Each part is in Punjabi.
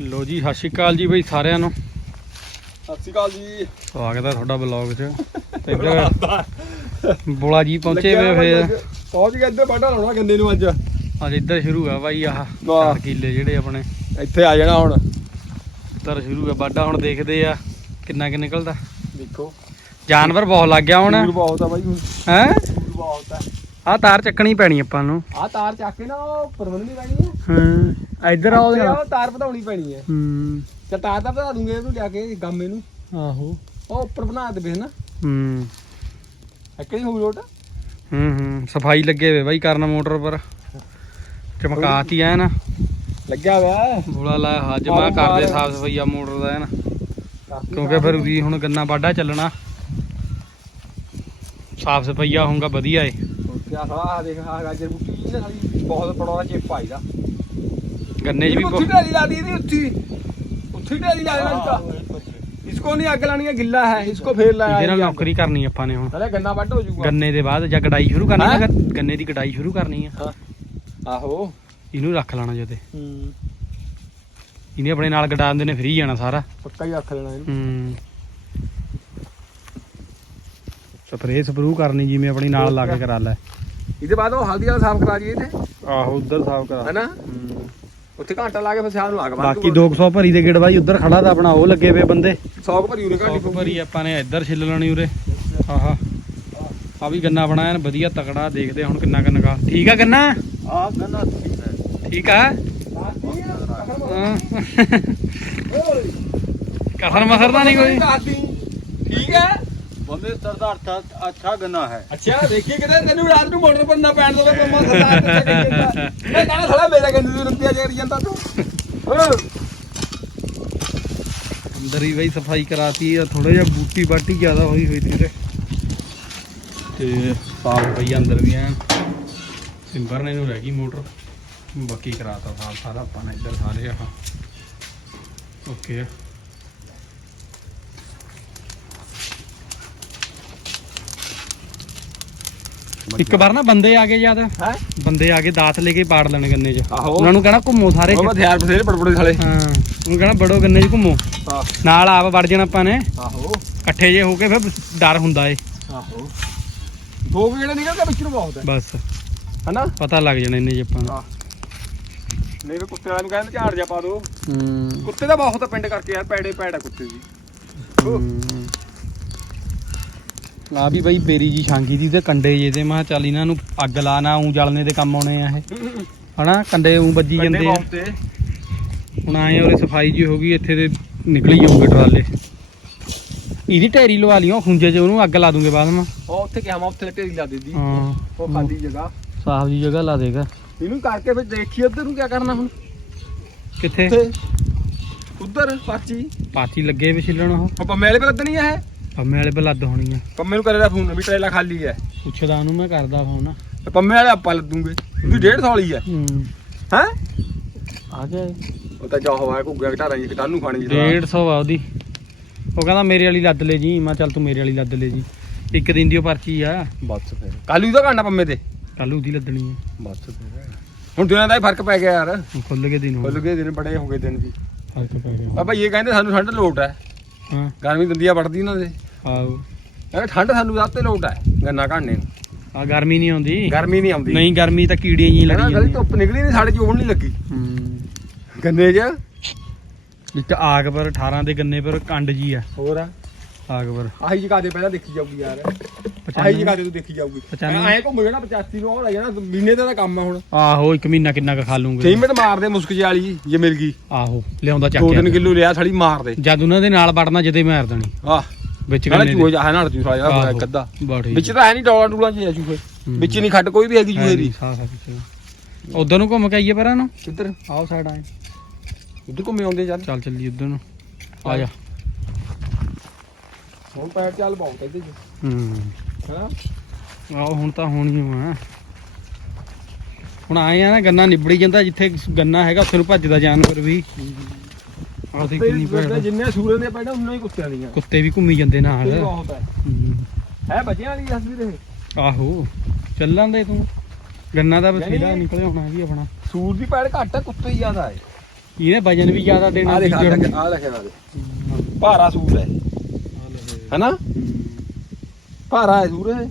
ਲੋ ਜੀ ਸਤਿ ਸ਼੍ਰੀ ਅਕਾਲ ਜੀ ਬਈ ਸਾਰਿਆਂ ਨੂੰ। ਸਤਿ ਸ਼੍ਰੀ ਅਕਾਲ ਜੀ। ਸਵਾਗਤ ਹੈ ਤੁਹਾਡਾ ਬਲੌਗ 'ਚ। ਤੇ ਇੱਧਰ ਬੋਲਾ ਜੀ ਪਹੁੰਚੇ ਵੇ ਫੇਰ। ਪਹੁੰਚ ਗਏ ਇੱਧਰ ਬਾਟਾ ਲਾਉਣਾ ਗੰਦੇ ਨੂੰ ਅੱਜ। ਅੱਜ ਇੱਧਰ ਸ਼ੁਰੂ ਆ ਬਾਈ ਆਹ। ਚਾਰ ਕਿੱਲੇ ਜਿਹੜੇ ਆਪਣੇ। ਇੱਥੇ ਆ ਜਾਣਾ ਹੁਣ। ਇੱਧਰ ਸ਼ੁਰੂ ਆ ਬਾਡਾ ਹੁਣ ਦੇਖਦੇ ਆ ਕਿੰਨਾ ਕਿ ਨਿਕਲਦਾ। ਦੇਖੋ। ਜਾਨਵਰ ਬਹੁਤ ਲੱਗ ਗਿਆ ਹੁਣ। ਬਹੁਤ ਆ ਬਾਈ ਹੈ? ਬਹੁਤ ਆ। ਆਹ ਤਾਰ ਚੱਕਣੀ ਪੈਣੀ ਆਪਾਂ ਨੂੰ। ਆ ਤਾਰ ਚੱਕ ਕੇ ਨਾ ਉਹ ਨਹੀਂ ਪੈਣੀ ਹੈ ਹਾਂ ਇੱਧਰ ਆ ਉਹਦੇ ਨਾਲ। ਉਹ ਤਾਰ ਵਧਾਉਣੀ ਪੈਣੀ ਹੈ ਹੂੰ। ਚੱਲ ਤਾਰ ਤਾਂ ਵਧਾ ਦੂੰਗੇ ਇਹਨੂੰ ਲਿਆ ਕੇ ਗਾਮੇ ਨੂੰ ਆਹੋ। ਉਹ ਉੱਪਰ ਬਣਾ ਦੇ ਨਾ। ਹੂੰ। ਇੱਕ ਨਹੀਂ ਹੋਊ ਲੋਟ ਹੂੰ ਹੂੰ। ਸਫ਼ਾਈ ਲੱਗੇ ਵੇ ਬਾਈ ਕਰਨ ਮੋਟਰ ਪਰ। ਚਮਕਾਤੀ ਐ ਨਾ। ਲੱਗਿਆ ਹੋਇਆ ਬੋਲਾ ਲਾ ਹਾਜਮਾ ਕਰਦੇ ਸਾਫ਼ ਸਫਾਈਆ ਮੋਟਰ ਦਾ ਐ ਨਾ ਕਿਉਂਕਿ ਫਿਰ ਉਹਦੀ ਹੁਣ ਗੰਨਾ ਵਾਢਾ ਚੱਲਣਾ। ਸਾਫ਼ ਸਫਾਈਆ ਹੋਊਗਾ ਵਧੀਆ ਏ। ਤੇ ਸਾਲਾ ਆਹ ਦੇਖ ਆਹ ਗਾਜਰ ਬੂਟੀ ਜੀ ਨਾ ਸਾਲੀ ਬਹੁਤ ਬੜਾ ਚਿੱਪ ਆਈ ਗੰਨੇ 'ਚ ਵੀ ਉੱਥੀ ਢੇਰੀ ਲਾ ਦੀ ਇਹਦੀ ਉੱਥੀ। ਉੱਥੀ ਢੇਰੀ ਲਾ ਦੇਣਾ ਇਸਕਾ ਇਸਕੋ ਨਹੀਂ ਅੱਗ ਲਾਣੀ ਹੈ ਗਿੱਲਾ ਹੈ ਇਸਕੋ ਫੇਰ ਲਾਇਆ ਇਹਦੇ ਨਾਲ ਨੌਕਰੀ ਕਰਨੀ ਆਪਾਂ ਨੇ ਹੁਣ। ਨਾਲੇ ਗੰਨਾ ਵੱਢ ਹੋ ਜਾਊਗਾ। ਗੰਨੇ ਦੇ ਬਾਅਦ ਜਾਂ ਕਟਾਈ ਸ਼ੁਰੂ ਕਰਨੀ ਹੈ? ਗੰਨੇ ਦੀ ਕਟਾਈ ਸ਼ੁਰੂ ਕਰਨੀ ਆ। ਆਹੋ। ਇਹਨੂੰ ਰੱਖ ਲੈਣਾ ਜਦੇ ਹੂੰ। ਇਹਨੇ ਆਪਣੇ ਨਾਲ ਕਟਾ ਨੇ ਫਰੀ ਜਾਣਾ ਸਾਰਾ। ਪੱਕਾ ਹੀ ਰੱਖ ਲੈਣਾ ਇਹਨੂੰ। ਹੂੰ। ਸਪਰੇਅ ਸਪਰੂ ਕਰਨੀ ਜਿਵੇਂ ਆਪਣੀ ਨਾਲ ਲਾ ਕੇ ਕਰਾ ਲੈ। ਇਹਦੇ ਬਾਅਦ ਉਹ ਹਲਦੀ ਵਾਲਾ ਸਾਫ਼ ਕਰਾ ਦਈਏ ਤੇ ਆਹੋ ਉਧਰ ਸਾਫ਼ ਹੈਨਾ? ਉੱਥੇ ਘੰਟਾ ਲਾ ਕੇ ਫਿਰ ਸ਼ਾਮ ਨੂੰ ਆਗ ਬਾਕੀ 200 ਭਰੀ ਦੇ ਗੇੜ ਬਾਈ ਉਧਰ ਖੜਾ ਤਾਂ ਆਪਣਾ ਉਹ ਲੱਗੇ ਵੇ ਬੰਦੇ। 100 ਭਰੀ ਉਰੇ ਘੰਟੀ ਭਰੀ ਆਪਾਂ ਨੇ ਇੱਧਰ ਛਿੱਲ ਲੈਣੀ ਉਰੇ। ਆਹਾ। ਆ ਵੀ ਗੰਨਾ ਬਣਾਇਆ ਐਨ ਵਧੀਆ ਤਕੜਾ ਦੇਖਦੇ ਹੁਣ ਕਿੰਨਾ ਕਿੰਨਾ ਕਾ ਠੀਕ ਆ ਗੰਨਾ? ਆ ਗੰਨਾ ਠੀਕ ਆ? ਕਸਰ ਮਸਰ ਤਾਂ ਨਹੀਂ ਕੋਈ? ਠੀਕ ਹੈ ਬੰਦੇ ਸਰਦਾਰ ਤਾਂ ਅੱਛਾ ਗੰਨਾ ਹੈ। ਅੱਛਾ ਦੇਖੀ ਕਿਤੇ ਤੈਨੂੰ ਰਾਤ ਨੂੰ ਮੋਟਰ ਪਰ ਨਾ ਪੈਣ ਦੋ ਪੰਮਾ ਸਰਦਾਰ ਮੈਂ ਕਹਿੰਦਾ ਸਾਲਾ ਮੇਰੇ ਗੰਦੇ ਦੀ ਰੁਪਿਆ ਕਰੀ ਜਾਂਦਾ ਤੂੰ। ਅੰਦਰ ਹੀ ਬਈ ਸਫ਼ਾਈ ਕਰਾਤੀ ਆ ਥੋੜਾ ਜਿਹਾ ਬੂਟੀ ਬਾਟੀ ਜ਼ਿਆਦਾ ਹੋਈ ਹੋਈ ਸੀ ਤੇ। ਤੇ ਸਾਫ਼ ਪਈ ਅੰਦਰ ਵੀ ਐਨ। ਸਿੰਬਰ ਨੇ ਨੂੰ ਰਹਿ ਗਈ ਮੋਟਰ। ਬਾਕੀ ਕਰਾਤਾ ਸਾਫ਼ ਸਾਰਾ ਆਪਾਂ ਨੇ ਇੱਧਰ ਸਾਰੇ ਆਹ ਓਕੇ ਇੱਕ ਵਾਰ ਨਾ ਬੰਦੇ ਆ ਗਏ ਜਦ ਹੈ? ਬੰਦੇ ਆ ਕੇ ਦਾਤ ਲੈ ਕੇ ਪਾੜ ਲੈਣ ਗੰਨੇ 'ਚ। ਉਹਨਾਂ ਨੂੰ ਕਹਿਣਾ ਘੁੰਮੋ ਸਾਰੇ ਉਹ ਹਥਿਆਰ ਬਥੇਰੇ ਬੜਬੜੇ ਸਾਲੇ। ਹਾਂ ਉਹਨੂੰ ਕਹਿਣਾ ਬੜੋ ਗੰਨੇ 'ਚ ਘੁੰਮੋ। ਨਾਲ ਆਪ ਵੜ ਜਾਣਾ ਆਪਾਂ ਨੇ। ਆਹੋ। ਇਕੱਠੇ ਜੇ ਹੋ ਕੇ ਫਿਰ ਡਰ ਹੁੰਦਾ ਏ। ਆਹੋ। ਦੋ ਕੁ ਜਿਹੜੇ ਨਿਕਲ ਕੇ ਵਿੱਚ ਨੂੰ ਬਹੁਤ ਹੈ। ਬਸ। ਹਨਾ? ਪਤਾ ਲੱਗ ਜਾਣਾ ਇੰਨੇ 'ਚ ਆਪਾਂ ਨੂੰ। ਨਹੀਂ ਵੀ ਕੁੱਤੇ ਵਾਲੇ ਨੂੰ ਕਹਿੰਦੇ ਝਾੜ ਜਾ ਪਾ ਦੋ ਹੂੰ। ਕੁੱਤੇ ਦਾ ਬਹੁਤ ਪਿੰਡ ਕਰਕੇ ਯਾਰ ਪੈੜੇ ਪੈੜ ਕੁੱਤੇ ਦੀ। ਆ ਵੀ ਬਈ ਬੇਰੀ ਜੀ ਛਾਂਗੀ ਦੀ ਤੇ ਕੰਡੇ ਜੇ ਤੇ ਮੈਂ ਕਿਹਾ ਚੱਲ ਇਹਨਾਂ ਨੂੰ ਅੱਗ ਲਾ ਨਾ ਉਂ ਜਲਨੇ ਦੇ ਕੰਮ ਆਉਣੇ ਆ ਇਹ। ਹਨਾ ਕੰਡੇ ਉਂ ਵੱਜੀ ਜਾਂਦੇ ਆ। ਹੁਣ ਆਏ ਔਰੇ ਸਫ਼ਾਈ ਜੀ ਹੋ ਗਈ ਇੱਥੇ ਤੇ ਨਿਕਲੀ ਜਾਊਗੇ ਟਰਾਲੇ। ਇਹਦੀ ਢੇਰੀ ਲਵਾ ਲਿਓ ਖੁੰਝੇ 'ਚ ਉਹਨੂੰ ਅੱਗ ਲਾ ਦੂੰਗੇ ਬਾਅਦ ਮੈਂ ਉਹ ਉੱਥੇ ਕਿਹਾ ਮੈਂ ਉੱਥੇ ਢੇਰੀ ਲਾ ਦਿੱਤੀ। ਹਾਂ। ਉਹ ਖਾਲੀ ਜਗ੍ਹਾ। ਸਾਫ਼ ਜੀ ਜਗ੍ਹਾ ਲਾ ਦੇਗਾ। ਇਹਨੂੰ ਕਰਕੇ ਫਿਰ ਦੇਖੀ ਉੱਧਰ ਨੂੰ ਕੀ ਕਰਨਾ ਹੁਣ। ਕਿੱਥੇ? ਉਧਰ ਪਾਚੀ। ਪਾਚੀ ਲੱਗੇ ਵੀ ਛਿੱਲਣ ਉਹ। ਉਹ ਪੰਮੇ ਵਾਲੇ ਪੇ ਲੱਦਣੀ ਹੈ ਪੰਮੇ ਵਾਲੇ ਬਲੱਦ ਹੋਣੀ ਆ। ਪੰਮੇ ਨੂੰ ਕਰੇਗਾ ਫੋਨ ਵੀ ਟਰੇਲਾ ਖਾਲੀ ਹੈ ਪੁੱਛਦਾ ਉਹਨੂੰ ਮੈਂ ਕਰਦਾ ਫੋਨ ਤੇ ਪੰਮੇ ਵਾਲੇ ਆਪਾਂ ਲੱਦੂਗੇ ਉਹਦੀ 150 ਵਾਲੀ ਹੈ ਹੂੰ। ਹੈ? ਆ ਗਿਆ ਉਹ ਤਾਂ ਜਾ ਹੋਇਆ ਘੁੱਗਿਆ ਘਟਾਰਾਂ ਜੀ ਕਿਤਾਨੂੰ ਖਾਣੀ ਜੀ 150 ਆ ਉਹਦੀ। ਉਹ ਕਹਿੰਦਾ ਮੇਰੇ ਵਾਲੀ ਲੱਦ ਲੈ ਜੀ। ਮੈਂ ਚੱਲ ਤੂੰ ਮੇਰੇ ਵਾਲੀ ਲੱਦ ਲੈ ਜੀ। ਇੱਕ ਦਿਨ ਦੀ ਉਹ ਪਰਚੀ ਆ। ਬਸ ਫਿਰ। ਕੱਲ ਉਹਦਾ ਘਾਣਾ ਪੰਮੇ ਤੇ। ਕੱਲ ਉਹਦੀ ਲੱਦਣੀ ਹੈ ਬਸ ਫਿਰ। ਹੁਣ ਦਿਨਾਂ ਦਾ ਹੀ ਫ਼ਰਕ ਪੈ ਗਿਆ ਯਾਰ। ਖੁੱਲ ਕੇ ਦਿਨ ਖੁੱਲ ਗਏ ਦਿਨ ਬੜੇ ਹੋ ਗਏ ਦਿਨ ਵੀ। ਫ਼ਰਕ ਪੈ ਗਿਆ। ਆ ਭਾਈ ਇਹ ਕਹਿੰਦੇ ਸਾਨੂੰ ਠੰਡ ਲੋਟ ਹੈ। ਹਾਂ। ਗਰਮੀ ਦੰਦੀਆਂ ਵੜਦੀ ਉਹਨਾਂ ਦੇ। ਆਓ ਠੰਡ ਸਾਨੂੰ ਰਾਤ ਤੇ ਲੋਟ ਹੈ ਗੰਨਾ ਘਾਣੇ ਨੂੰ। ਆ ਗਰਮੀ ਨਹੀਂ ਆਉਂਦੀ। ਗਰਮੀ ਨਹੀਂ ਆਉਂਦੀ। ਨਹੀਂ ਗਰਮੀ ਤਾਂ ਕੀੜੀਆਂ ਜੀ ਲੜੀ ਕਦੀ ਜਾਂਦੀਆਂ। ਧੁੱਪ ਨਿਕਲੀ ਨਹੀਂ ਸਾਡੇ ਚੋਣ ਨਹੀਂ ਲੱਗੀ। ਹੂੰ। ਗੰਨੇ 'ਚ? ਇੱਕ ਆਗ ਪਰ 18 ਦੇ ਗੰਨੇ ਪਰ ਕੰਡ ਜੀ ਆ। ਹੋਰ ਆ? ਆਗ ਪਰ। ਆਹੀ ਜਗ੍ਹਾ ਦੇ ਪਹਿਲਾਂ ਦੇਖੀ ਜਾਊਗੀ ਯਾਰ। ਆਹੀ 95 ਜਗ੍ਹਾ ਤੇ ਤੂੰ ਦੇਖੀ ਜਾਊਗੀ। ਐਂ ਘੁੰਮ ਜਾਣਾ 85 ਨੂੰ ਉਹ ਲੈ ਜਾਣਾ ਮਹੀਨੇ ਦਾ ਤਾਂ ਕੰਮ ਆ ਹੁਣ। ਆਹੋ ਇੱਕ ਮਹੀਨਾ ਕਿੰਨਾ ਕ ਖਾ ਲੂੰਗੇ। ਸਹੀ ਮਿੰਟ ਮਾਰਦੇ ਮੁਸਕ ਜਿਹੀ ਵਾਲੀ ਜੇ ਮਿਲ ਗਈ। ਆਹੋ ਲਿਆਉਂਦਾ ਚੱਕ 2-3 ਕੇ ਕਿਲੋ ਲਿਆ ਸਾਲੀ ਮਾਰਦੇ ਜਦ ਉਹਨਾਂ ਦੇ ਨਾਲ ਵੜਨਾ ਜਦੇ ਮਾਰ ਦੇਣੀ। ਆਹ। ਵਿੱਚ ਕਹਿੰਦਾ ਗੰਨੇ ਚੂਹੇ ਦੇ? ਜਾ ਨਾਲ ਚੂਹਾ ਜਾ ਆਹੋ। ਇੱਕ ਅੱਧਾ ਬਾ ਠੀਕ। ਵਿੱਚ ਤਾਂ ਹੈ ਨਹੀਂ ਡੋਲਾ ਡੂਲਾਂ ਚ ਆ ਚੂਹੇ। ਹੂੰ। ਵਿੱਚ ਨਹੀਂ ਖੱਡ ਕੋਈ ਵੀ ਹੈਗੀ ਚੂਹੇ ਦੀ। ਸਾਹ ਸਾਹ ਉਧਰ ਨੂੰ ਘੁੰਮ ਕੇ ਆਈਏ ਪਰਾਂ ਨੂੰ? ਕਿੱਧਰ? ਆਓ ਸਾਈਡ ਆਏ। ਉੱਧਰ ਘੁੰਮੇ ਆਉਂਦੇ ਚੱਲ। ਚੱਲ ਚੱਲੀ ਉਧਰ ਨੂੰ। ਆ ਜਾ। ਹੁਣ ਪੈਰ ਚੱਲ ਬਹੁਤ ਇਹਦੇ ਚ। ਹੂੰ। ਹਾਂ? ਆਓ ਹੁਣ ਤਾਂ ਹੋਣੀ ਓ ਆ ਹੁਣ ਆਏ ਆ ਨਾ ਗੰਨਾ ਨਿਬੜੀ ਜਾਂਦਾ ਜਿੱਥੇ ਗੰਨਾ ਹੈਗਾ ਉੱਥੇ ਨੂੰ ਭੱਜਦਾ ਜਾਨਵਰ ਵੀ। ਆਹ ਦੇਖ ਕਿੰਨੀ ਤੇ ਭੈੜ ਜਿੰਨੇ ਸੂਰੇ ਨੇ ਪੈਣਾ ਉਨਾ ਹੀ ਕੁੱਤਿਆਂ ਦੀਆਂ। ਕੁੱਤੇ ਵੀ ਘੁੰਮੀ ਜਾਂਦੇ ਨਾਲ। ਇਹ ਬਹੁਤ ਹੈ ਹੂੰ। ਹੈ ਬੱਚਿਆਂ ਵਾਲੀ ਅਸਲੀ ਦੇ। ਆਹੋ ਚੱਲਾਂ ਦੇ ਤੂੰ। ਗੰਨਾ ਦਾ ਬਥੇਰਾ ਯਾਨੀ- ਨਿਕਲਿਆ ਹੋਣਾ ਵੀ ਆਪਣਾ। ਸੂਰ ਦੀ ਪੈੜ ਘੱਟ ਹੈ ਕੁੱਤੇ ਹੀ ਜ਼ਿਆਦਾ ਹੈ ਇਹਨੇ ਵਜਨ ਵੀ ਜ਼ਿਆਦਾ ਦੇਣਾ ਆ ਦੇਖ ਆ ਬੀਜਣ ਦੇਖ ਆ ਲਿਖਿਆ ਨਾ ਭਾਰਾ ਸੂਰ ਹੈ ਹੈਨਾ? ਭਾਰਾ ਹੈ ਸੂਰ ਹੈ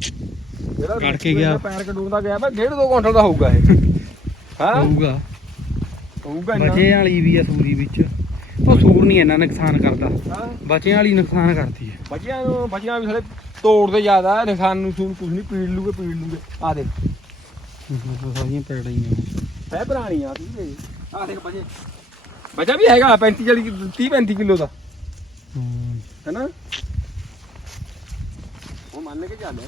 ਜਿਹੜਾ ਕੱਢ ਕੇ ਗਿਆ। ਪੈਰ ਕਡੂੰਦਾ ਗਿਆ ਮੈਂ ਡੇਢ ਦੋ ਕੁਇੰਟਲ ਦਾ ਹੋਊਗਾ ਇਹ। ਹਾਂ? ਹੋਊਗਾ ਹੋਊਗਾ ਇੰਨਾ। ਬਚੇ ਵਾਲੀ ਵੀ ਆ ਸੂਰੀ ਵਿੱਚ। ਉਹ ਸੂਰ ਨਹੀਂ ਇੰਨਾ ਨੁਕਸਾਨ ਕਰਦਾ। ਹਾਂ। ਵਾਲੀ ਨੁਕਸਾਨ ਕਰਦੀ ਹੈ। ਬੱਚਿਆਂ ਨੂੰ ਬੱਚਿਆਂ ਵੀ ਸਾਰੇ ਤੋੜਦੇ ਜ਼ਿਆਦਾ ਨਿਸ਼ਾਨ ਨੂੰ ਸੂਨ ਕੁਝ ਨਹੀਂ ਪੀੜ ਲੂਗੇ ਪੀੜ ਲੂਗੇ। ਆ ਦੇਖ। ਸਾਰੀਆਂ ਪੈੜਾਂ ਹੀ ਆ ਹੈ ਪੁਰਾਣੀ ਆ ਤੂੰ ਦੇ ਆ ਦੇਖ ਬੱਚੇ ਬੱਚਾ ਵੀ ਹੈਗਾ 35 40 30 35 ਕਿਲੋ ਦਾ। ਹੈਨਾ? ਉਹ ਮੰਨ ਕੇ ਚੱਲ।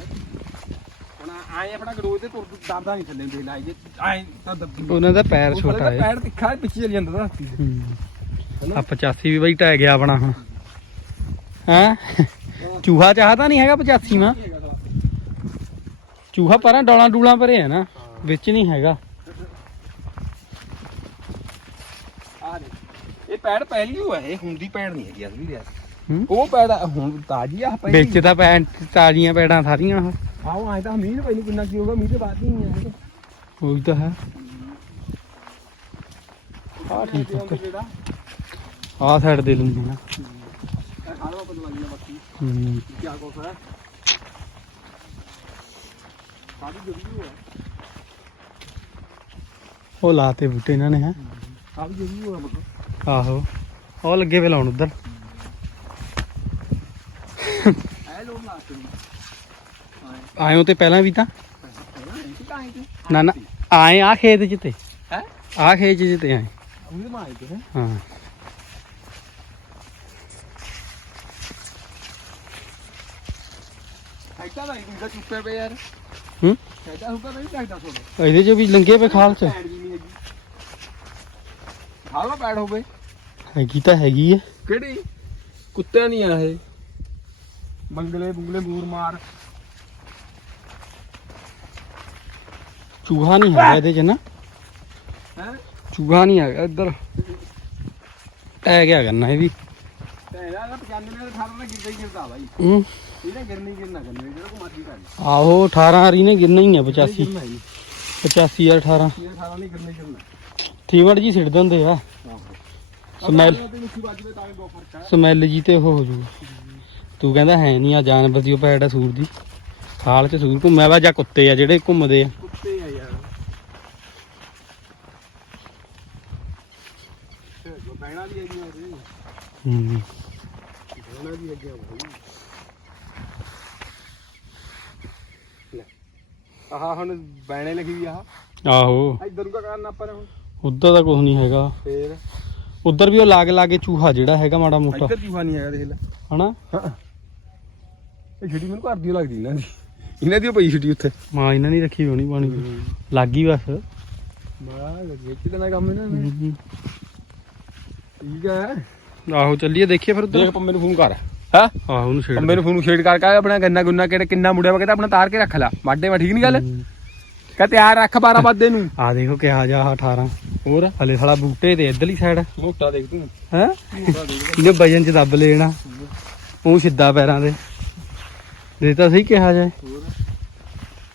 ਹੁਣ ਆਏ ਆਪਣਾ ਗਰੋਜ ਤੇ ਤੁਰ ਦਰਦਾ ਨਹੀਂ ਥੱਲੇ ਦੇ ਲਾਈ ਜੇ ਆਏ ਤਾਂ ਦੱਬੀ ਉਹਨਾਂ ਦਾ ਪੈਰ ਛੋਟਾ ਹੈ। ਪੈਰ ਤਿੱਖਾ ਪਿੱਛੇ ਚੱਲ ਜਾਂਦਾ ਦੇ ਆ 85 ਵੀ ਬਈ ਟਹਿ ਗਿਆ ਆਪਣਾ ਹੁਣ। ਹੈ? ਚੂਹਾ ਚਾਹਤਾ ਨਹੀਂ ਹੈਗਾ 85 ਮਾ? ਚੂਹਾ ਪਰਾਂ ਡੋਲਾਂ ਡੂਲਾਂ ਭਰੇ ਆ ਨਾ ਵਿੱਚ ਨਹੀਂ ਹੈਗਾ। ਇਹ ਪੈੜ ਪਹਿਲੀ ਹੋ ਹੈ ਇਹ ਹੁੰਦੀ ਪੈੜ ਨਹੀਂ ਹੈਗੀ ਅਸਲੀ ਹੂੰ? ਉਹ ਪੈੜ ਹੁਣ ਤਾਜੀ ਆ ਪਹਿਲੀ ਵਿੱਚ ਤਾਂ ਪੈ ਤਾਜ਼ੀਆਂ ਪੈੜਾਂ ਸਾਰੀਆਂ। ਆਓ ਆਏ ਤਾਂ ਮੀਂਹ ਨਹੀਂ ਕਿੰਨਾ ਕੀ ਹੋਗਾ ਮੀਂਹ ਦੇ ਬਾਅਦ ਹੀ ਹੈ। ਇਹ ਉਹੀ ਤਾਂ ਹੈ। ਆ ਠੀਕ ਹੈ। ਆਹ ਸਾਈਡ ਦੇ ਲੂੰਗੀ ਨਾ ਹਾਲਵਾ ਪਤਾ ਲੱਗ ਗਿਆ ਬਾਕੀ ਹੂੰ। ਕੀ ਕੋਸ ਹੈ ਸਾਡੀ ਜੁੜੀ ਹੋਇਆ ਉਹ ਲਾਤੇ ਬੂਟੇ ਇਹਨਾਂ ਨੇ ਹੈ। ਸਾਡੀ ਜੁੜੀ ਹੋਇਆ ਮਤਲਬ ਆਹੋ। ਉਹ ਲੱਗੇ ਵੇ ਲਾਉਣ ਉਧਰ। ਐ ਲੋੜ ਲਾ ਕੇ ਆਇਓ ਤੇ ਪਹਿਲਾਂ ਵੀ ਤਾਂ। ਆਏ ਨਾ ਨਾ ਆਏ ਆ ਖੇਤ ਚ ਤੇ। ਹੈ? ਆ ਖੇਤ ਚ ਤੇ ਆਏ। ਉਹਦੇ ਮਾਏ ਤੇ ਹੈ। ਐਡਾ ਤਾਂ ਨਹੀਂ ਚੁੱਪੇ ਪਏ ਯਾਰ। ਹੂੰ? ਐਡਾ ਹੁਕਾ ਨਹੀਂ ਚਾਹੀਦਾ ਤੁਹਾਨੂੰ ਇਹਦੇ ਚ ਵੀ ਲੰਗੇ ਪੇ ਖਾਲ ਚ। ਪੈੜ ਜੀ ਨਹੀਂ ਹੈਗੀ। ਹਾਲਵਾ ਪੈੜ ਹੋਵੇ। ਹੈਗੀ ਤਾਂ ਹੈਗੀ ਹੈ ਕਿਹੜੀ? ਕੁੱਤਿਆਂ ਨਹੀਂ ਆ ਇਹ। ਬੰਗਲੇ ਬੁੰਗਲੇ ਬੂਰ ਮਾਰ। ਚੂਹਾ ਨਹੀਂ ਹੈਗਾ ਇਹਦੇ ਚ ਨਾ। ਹੈ? ਚੂਹਾ ਨਹੀਂ ਹੈਗਾ ਇੱਧਰ। ਟੈ ਗਿਆ ਕਰਨਾ ਇਹ ਵੀ। ਤੇਰਾ ਦਾ 95 ਦੇ 18 ਦਾ ਗਿਰਦਾ ਹੀ ਗਿਰਦਾ ਬਾਈ। ਹੂੰ। ਇਹਨੇ ਗਿਰਨੀ ਗਿਰਨਾ ਕਰਨੀ ਜਿਹੜਾ ਕੋ ਮਰਜ਼ੀ ਕਰ ਲੈ। ਆਹੋ 18 ਹਰੀ ਨੇ ਗਿਰਨਾ ਹੀ ਆ 85 ਗਿਰਨਾ ਹੀ 85 ਯਾਰ 18 ਇਹ 18 ਨਹੀਂ ਗਿਰਨਾ ਹੀ ਗਿਰਨਾ। ਥੀਵੜ ਜੀ ਸਿੱਟ ਦਿੰਦੇ ਆ। ਸਮੈਲ ਸਮੈਲ ਜੀ ਤੇ ਉਹ ਹੋ ਜੂ। ਤੂੰ ਕਹਿੰਦਾ ਹੈ ਨਹੀਂ ਆ ਜਾਨਵਰ ਦੀ ਉਹ ਪੈੜ ਆ ਸੂਰ ਦੀ। ਖਾਲ ਚ ਸੂਰ ਘੁੰਮਿਆ ਵਾ ਜਾਂ ਕੁੱਤੇ ਆ ਜਿਹੜੇ ਘੁੰਮਦੇ ਆ? ਕੁੱਤੇ ਆ ਯਾਰ। ਬੈਣਾ ਵੀ ਹੂੰ। ਵੀ ਭਾਈ ਲੈ। ਆਹ ਹੁਣ ਬੈਣੇ ਲਿਖੀ ਵੀ ਆਹ। ਆਹੋ। ਇੱਧਰ ਨੂੰ ਕਰਨਾ ਆਪਾਂ ਨੇ ਹੁਣ? ਉਧਰ ਤਾਂ ਕੁਝ ਨਹੀਂ ਹੈਗਾ। ਫੇਰ? ਉਧਰ ਵੀ ਉਹ ਲਾਗ ਲਾਗੇ ਚੂਹਾ ਜਿਹੜਾ ਹੈਗਾ ਮਾੜਾ ਮੋਟਾ। ਇੱਧਰ ਜੂਹਾ ਨਹੀਂ ਹੈਗਾ ਦੇਖ ਲੈ। ਹਨਾ? ਇਹ ਛੁੱਟੀ ਮੈਨੂੰ ਘਰ ਦੀ ਲੱਗਦੀ ਦੀ। ਇਹਨਾਂ ਦੀ ਪਈ ਛੁੱਟੀ ਉੱਥੇ। ਮਾਂ ਇਹਨਾਂ ਨੇ ਰੱਖੀ ਹੋਣੀ ਪਾਣੀ। ਲੱਗੀ ਬਸ। ਬਾ ਲੱਗੇ ਨਾ ਕੰਮ ਇਹਨਾਂ ਨੇ। ਠੀਕ ਹੈ ਆਹੋ ਚੱਲੀਏ ਦੇਖੀਏ ਫਿਰ ਦੇਖ ਉਧਰ ਪੰਮੇ ਨੂੰ ਫੋਨ ਕਰ। ਹਾਂ? ਆਹੋ ਉਹਨੂੰ ਛੇੜ ਪੰਮੇ ਨੂੰ ਫੋਨ ਛੇੜ ਕਰ ਕਾ ਆਪਣਾ ਗੰਨਾ ਗੁੰਨਾ ਕਿਹੜਾ ਕਿੰਨਾ ਮੁੰਡਿਆ ਵਾ ਕਹਿੰਦਾ ਆਪਣਾ ਤਾਰ ਕੇ ਰੱਖ ਲੈ। ਮਾਡੇ ਵਾ ਠੀਕ ਨਹੀਂ ਗੱਲ। ਕਹ ਤਿਆਰ ਰੱਖ 12 ਵਜੇ ਨੂੰ। ਆ ਦੇਖੋ ਕਿਹਾ ਜਾ ਆਹ 18 ਹੋਰ? ਹਲੇ ਸਾਲਾ ਬੂਟੇ ਤੇ ਇਧਰਲੀ ਸਾਈਡ ਮੋਟਾ ਦੇਖ ਤੂੰ। ਹੈ? ਇਹਨੇ ਵਜਨ ਚ ਦੱਬ ਲੈਣਾ। ਉਹ ਸਿੱਧਾ ਪੈਰਾਂ ਦੇ। ਦੇ ਤਾਂ ਸਹੀ ਕਿਹਾ ਜਾਏ।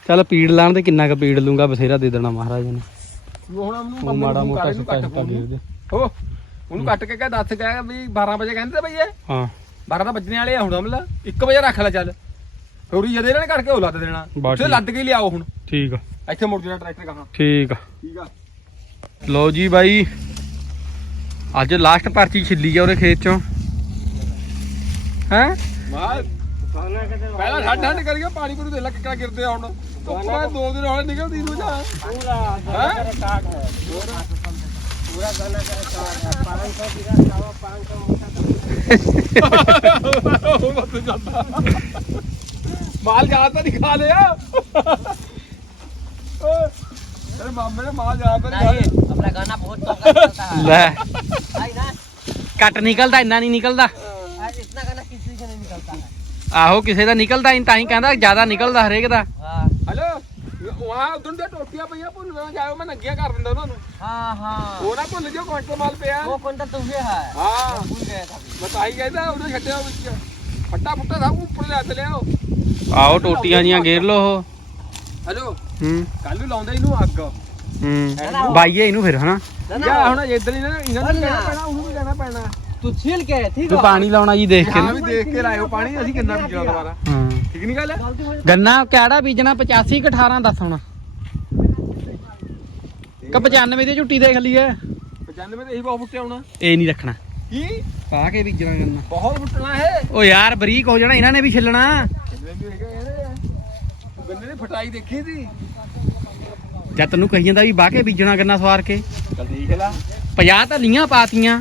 ਚੱਲ ਪੀੜ ਲਾਣ ਦੇ ਕਿੰਨਾ ਕੁ ਪੀੜ ਲੂੰਗਾ ਬਥੇਰਾ ਦੇ ਦੇਣਾ ਮਹਾਰਾਜ ਨੇ ਹੁਣ ਉਹਨੂੰ ਮਾੜਾ ਮੋਟਾ ਸੁੱਕਾ ਸੁੱਕਾ ਦੇ ਦੇ ਹੋ ਉਹਨੂੰ ਕੱਟ ਕੇ ਕਹ ਦੱਸ ਕਹਿ ਵੀ 12 ਵਜੇ ਕਹਿੰਦੇ ਬਈ ਇਹ। ਹਾਂ। 12 ਤਾਂ ਵੱਜਣੇ ਵਾਲੇ ਆ ਹੁਣ ਅਮਲ। 1 ਵਜੇ ਰੱਖ ਲੈ ਚੱਲ। ਰੋਰੀ ਜਦੇ ਇਹਨਾਂ ਕਰਕੇ ਉਹ ਲੱਦ ਦੇਣਾ। ਬਸ ਲੱਦ ਕੇ ਲਿਆਓ ਹੁਣ। ਠੀਕ ਆ। ਇੱਥੇ ਮੁੜ ਜਿਹੜਾ ਟਰੈਕਟਰ ਕਹਾਂ। ਠੀਕ ਆ। ਠੀਕ ਆ। ਲਓ ਜੀ ਬਾਈ ਅੱਜ ਲਾਸਟ ਪਰਚੀ ਛਿੱਲੀ ਆ ਉਹਦੇ ਖੇਤ ਚੋਂ। ਹੈ? ਪਹਿਲਾਂ ਠੰਡ ਠੰਡ ਕਰੀਏ ਪਾਣੀ ਪੂਰੀ ਦੇ ਲੱਕ ਕਾ ਗਿਰਦੇ ਹੁਣ। ਧੁੱਪਾਂ ਦੋ ਦਿਨ ਹੋਣੇ ਨਿਕਲਦੀ ਨੂੰ ਜਾ। ਪੂਰਾ ਹੈ? ਪੂਰਾ ਗਾਣਾ ਕਰੇ ਕਾਗ 500 ਦੀ ਦਾ ਉਹ ਮਾਲ ਜਾਂਦਾ ਨਹੀਂ ਖਾ ਲਿਆ। अरे मामे ने माल ज्यादा नहीं खाया अपना गाना बहुत तोका चलता है ले भाई ਕੱਟ ਨਿਕਲਦਾ ਇੰਨਾ ਨਹੀਂ ਨਿਕਲਦਾ। आज इतना गाना किसी से नहीं निकलता है ਆਹੋ ਕਿਸੇ ਦਾ ਨਿਕਲਦਾ ਇੰਨਾ ਤਾਂ ਹੀ ਕਹਿੰਦਾ ਜ਼ਿਆਦਾ ਨਿਕਲਦਾ ਹਰੇਕ ਦਾ। ਵਾਹ ਉਦੋਂ ਦੇ ਟੋਟੀਆਂ ਪਈਆਂ ਭੁੱਲ ਨਾ ਜਾਇਓ ਮੈਂ ਨੰਗੀਆਂ ਕਰ ਦਿੰਦਾ ਉਹਨਾਂ ਹਾਂ ਹਾਂ। ਉਹ ਨਾ ਭੁੱਲ ਜਿਓ ਕੁਆਂਟਲ ਮਾਲ ਪਿਆ। ਉਹ ਕੁੰਟਲ ਤੂੰ ਵੀ ਹੈ। ਹਾਂ। ਭੁੱਲ ਗਿਆ ਤਾਂ। ਬਤਾਈ ਕਹਿੰਦਾ ਉਹਨੇ ਛੱਡਿਆ ਵਿੱਚ। ਫੱਟਾ ਫੁੱਟਾ ਸਭ ਉੱਪਰ ਲੈ ਤੇ ਲਿਆਓ। ਆਓ ਟੋਟੀਆਂ ਜੀਆਂ ਗੇਰ ਲੋ ਉਹ। ਹਲੋ? ਹੂੰ। ਕੱਲ ਨੂੰ ਲਾਉਂਦਾ ਇਹਨੂੰ ਅੱਗ। ਹੂੰ। ਬਾਈਏ ਇਹਨੂੰ ਫਿਰ ਹਨਾ? ਯਾ ਹੁਣ ਇਦਾਂ ਹੀ ਨਾ ਇਹਨਾਂ ਨੂੰ ਕਹਿਣਾ ਪੈਣਾ ਉਹਨੂੰ ਵੀ ਕਹਿਣਾ ਪੈਣਾ। ਤੂੰ ਛਿਲ ਕੇ ਠੀਕ ਆ? ਪਾਣੀ ਲਾਉਣਾ ਜੀ ਦੇਖ ਕੇ ਹਾਂ ਵੀ ਦੇਖ ਕੇ ਲਾਇਓ ਪਾਣੀ ਅਸੀਂ ਕਿੰਨਾ ਪੀਣਾ ਦੁਬਾਰਾ। ਠੀਕ ਨਹੀਂ ਗੱਲ? ਗੰਨਾ ਕਿਹੜਾ ਬੀਜਣਾ 85 ਕਿ 18 ਦੱਸ ਹੁਣ। ਕਿ 95 ਦੀ ਝੁੱਟੀ ਦੇਖ ਲਈਏ। 95 ਤੇ ਇਹੀ ਬਹੁਤ ਫੁੱਟੇ ਆਉਣਾ। ਇਹ ਨਹੀਂ ਰੱਖਣਾ। ਕੀ? ਪਾ ਕੇ ਬੀਜਣਾ ਗੰਨਾ। ਬਹੁਤ ਫੁੱਟਣਾ ਹੈ ਓ ਯਾਰ ਬਰੀਕ ਹੋ ਜਾਣਾ ਇਹਨਾਂ ਨੇ ਵੀ ਛਿੱਲਣਾ। ਗੰਨੇ ਦੀ ਫਟਾਈ ਦੇਖੀ ਸੀ ਜਦ ਤੈਨੂੰ ਕਹੀ ਜਾਂਦਾ ਵੀ ਬਾਹ ਕੇ ਬੀਜਣਾ ਗੰਨਾ ਸਵਾਰ ਕੇ। ਚੱਲ ਦੇਖ ਲੈ। 50 ਤਾਂ ਲੀਆਂ ਪਾਤੀਆਂ।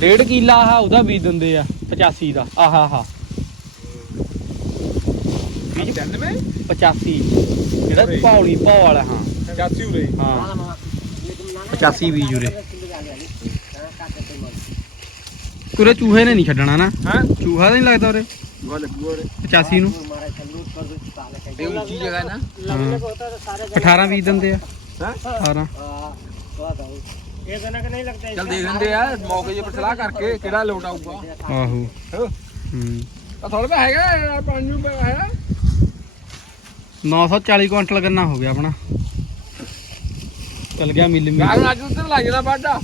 ਡੇਢ ਕਿੱਲਾ ਆਹ ਉਹਦਾ ਬੀਜ ਦਿੰਦੇ ਆ 85 ਦਾ ਆਹ ਆਹ। 95 ਜਿਹੜਾ ਪੌਲੀ ਪੌ ਵਾਲਾ ਹਾਂ। 85 ਉਰੇ। ਹਾਂ। 85 ਬੀਜ ਉਰੇ। ਕੁਰੇ ਚੂਹੇ ਨੇ ਨਹੀਂ ਛੱਡਣਾ ਨਾ। ਹਾਂ? ਚੂਹਾ ਤਾਂ ਨਹੀਂ ਲੱਗਦਾ ਉਰੇ? ਗੋਲ ਗੋਰੇ 85 ਨੂੰ। ਇਹ ਉੱਚੀ ਜਗ੍ਹਾ ਨਾ। 18 ਬੀਜ ਦਿੰਦੇ ਆ। ਹਾਂ? 18 ਇਹ ਗਨਕ ਨਹੀਂ ਦੇਖ ਲੈਂਦੇ ਆ ਮੌਕੇ ਜੇ ਪਰ ਕਰਕੇ ਕਿਹੜਾ ਲੋਟ ਆਊਗਾ। ਆਹੋ। ਹੂੰ। ਤਾਂ ਥੋੜਾ ਮੈਂ ਹੈਗਾ ਪੰਜ ਨੂੰ ਹੈ 940 ਕੁਇੰਟਲ ਗੰਨਾ ਹੋ ਗਿਆ ਆਪਣਾ। ਚੱਲ ਗਿਆ ਮਿਲ ਮਿਲ। ਮੈਂ ਅੱਜ ਉੱਧਰ ਲੱਗ ਜਾਣਾ ਬਾਡਾ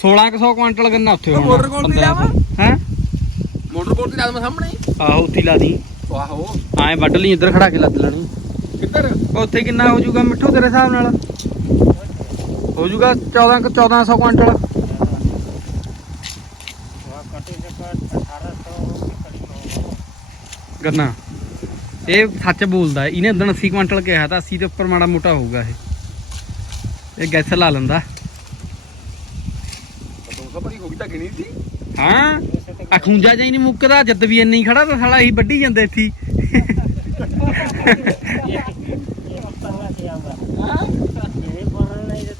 1600 ਕੁਇੰਟਲ ਗੰਨਾ ਉੱਥੇ ਹੋਣਾ ਮੋਟਰ ਕੋਲ ਤੇ ਲਾਵਾ ਹੈ? ਮੋਟਰ ਕੋਲ ਤੇ ਲਾ ਸਾਹਮਣੇ। ਆਹੋ ਉੱਥੇ ਲਾ ਦੀ। ਆਹੋ। ਐਂ ਵੱਢ ਲਈ ਇੱਧਰ ਖੜਾ ਕੇ ਲੱਦ ਲੈਣੀ। ਕਿੱਧਰ? ਉੱਥੇ ਕਿੰਨਾ ਹੋ ਜਾਊਗਾ ਮਿੱਠੂ ਤੇਰੇ ਹਿਸਾਬ ਨਾਲ? ਹੋ ਜਾਊਗਾ 14 ਕੁ- 1400 ਕੁਇੰਟਲ। ਗੰਨਾ। ਇਹ ਸੱਚ ਬੋਲਦਾ, ਇਹਨੇ ਉਦੋਂ 80 ਕੁਇੰਟਲ ਕਿਹਾ ਤਾਂ 80 ਦੇ ਉੱਪਰ ਮਾੜਾ ਮੋਟਾ ਹੋਊਗਾ ਇਹ। ਇਹ ਗੈਸ ਲਾ ਲੈਂਦਾ। ਹਾਂ ਅਖੂੰਜਾ ਜਾਈ ਨਹੀਂ ਮੁੱਕਦਾ, ਜਦ ਵੀ ਇੰਨੀ ਖੜਾ ਤਾਂ ਸਾਲਾ ਇਹੀ ਵੱਢੀ ਜਾਂਦੇ ਇੱਥੇ ਹੀ।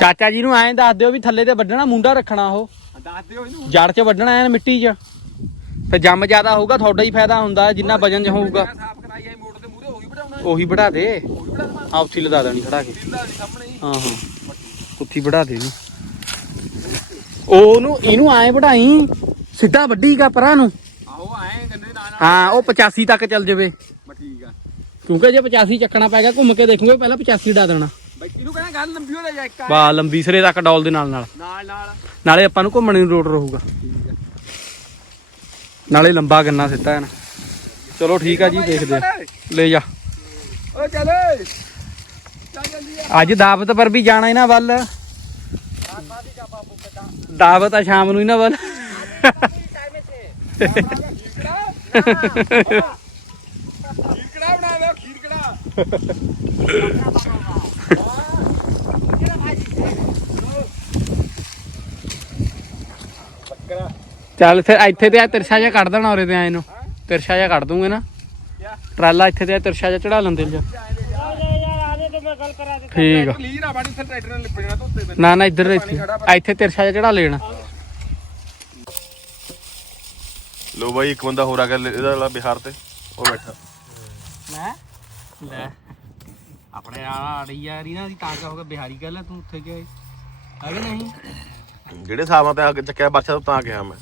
ਚਾਚਾ ਜੀ ਨੂੰ ਐਂ ਦੱਸ ਦਿਓ ਵੀ ਥੱਲੇ ਤੇ ਵੱਢਣਾ ਮੁੰਡਾ ਰੱਖਣਾ ਉਹ। ਦੱਸ ਦਿਓ ਇਹਨੂੰ। ਜੜ 'ਚ ਵੱਢਣਾ ਐ ਮਿੱਟੀ 'ਚ। ਤੇ ਜੰਮ ਜ਼ਿਆਦਾ ਹੋਊਗਾ ਤੁਹਾਡਾ ਹੀ ਫਾਇਦਾ ਹੁੰਦਾ ਜਿੰਨਾ ਵਜਨ 'ਚ ਉਹੀ ਵਢਾਉਣਾ। ਉਹੀ ਵਢਾ ਦੇ। ਲਦਾ ਦੇਣੀ ਖੜਾ ਕੇ। ਹਾਂ। ਹਾਂ ਕੁੱਤੀ ਵਢਾ ਦੇ ਵੀ ਉਹਨੂੰ ਇਹਨੂੰ ਐਂ ਵਢਾਈ ਸਿੱਧਾ ਵੱਢੀ ਕਾ ਪਰਾਂ ਨੂੰ। ਆਹੋ ਐਂ ਗੰਨੇ ਨਾਲ ਹਾਂ ਉਹ 85 ਤੱਕ ਚੱਲ ਜਾਵੇ। ਕਿਉਂਕਿ ਜੇ 85 ਚੱਕਣਾ ਪੈ ਗਿਆ ਘੁੰਮ ਕੇ ਦੇਖੂਗੇ ਪਹਿਲਾਂ 85 ਡਾ ਦੇਣਾ। ਬਈ ਇਹਨੂੰ ਕਹਿੰਦਾ ਗੱਲ ਲੰਬੀ ਹੋ ਜਾ ਇੱਕ ਆ। ਬਾ ਲੰਬੀ ਸਿਰੇ ਤੱਕ ਡੋਲ ਦੇ ਨਾਲ ਨਾਲ। ਨਾਲ ਨਾਲ। ਨਾਲੇ ਆਪਾਂ ਨੂੰ ਘੁੰਮਣ ਨੂੰ ਰੋਡ ਰਹੂਗਾ। ਨਾਲੇ ਲੰਬਾ ਗੰਨਾ ਸਿੱਧਾ ਹੈ ਨਾ। ਚਲੋ ਠੀਕ ਆ ਜੀ ਦੇਖਦੇ ਆ। ਲੈ ਜਾ। ਓ ਚੱਲ ਚੱਲ ਜਲਦੀ ਆ। ਅੱਜ ਦਾਵਤ ਪਰ ਵੀ ਜਾਣਾ ਇਹਨਾਂ ਵੱਲ। ਦਾਵਤ ਆ ਸ਼ਾਮ ਨੂੰ ਇਹਨਾਂ ਵੱਲ। ਖੀਰ ਚੱਲ ਫਿਰ ਇੱਥੇ ਤੇ ਆ ਤਿਰਛਾ ਜਿਹਾ ਕੱਢ ਦੇਣਾ ਉਰੇ ਤੇ ਆਏ ਨੂੰ। ਤਿਰਛਾ ਜਿਹਾ ਕੱਢ ਦੂੰਗੇ ਨਾ। ਟਰਾਲਾ ਇੱਥੇ ਤੇ ਆ ਤਿਰਛਾ ਜਿਹਾ ਚੜਾ ਲੈਂਦੇ ਜਾ। ਠੀਕ ਨਾ ਨਾ, ਇੱਧਰ ਇੱਥੇ। ਇੱਥੇ ਤਿਰਛਾ ਜਿਹਾ ਚੜਾ ਲੈਣਾ। ਲੋ ਬਾਈ, ਇੱਕ ਬੰਦਾ ਹੋਰ ਆ ਗਿਆ, ਇਹਦਾ ਵਾਲਾ ਬਿਹਾਰ ਤੇ। ਉਹ ਬੈਠਾ। ਲੈ। ਆਪਣੇ ਨਾਲ ਆੜੀ ਇਹਨਾਂ ਦੀ ਤਾਂ ਗਿਆ ਬਿਹਾਰੀ ਗੱਲ ਹੈ ਤੂੰ ਉੱਥੇ ਗਿਆ ਹੈ ਕਿ ਨਹੀਂ? ਜਿਹੜੇ ਹਿਸਾਬ ਨਾਲ ਤੇ ਅੱਗੇ ਚੱਕਿਆ ਬਰਛਾ ਤੋਂ ਤਾਂ ਗਿਆ ਮੈਂ।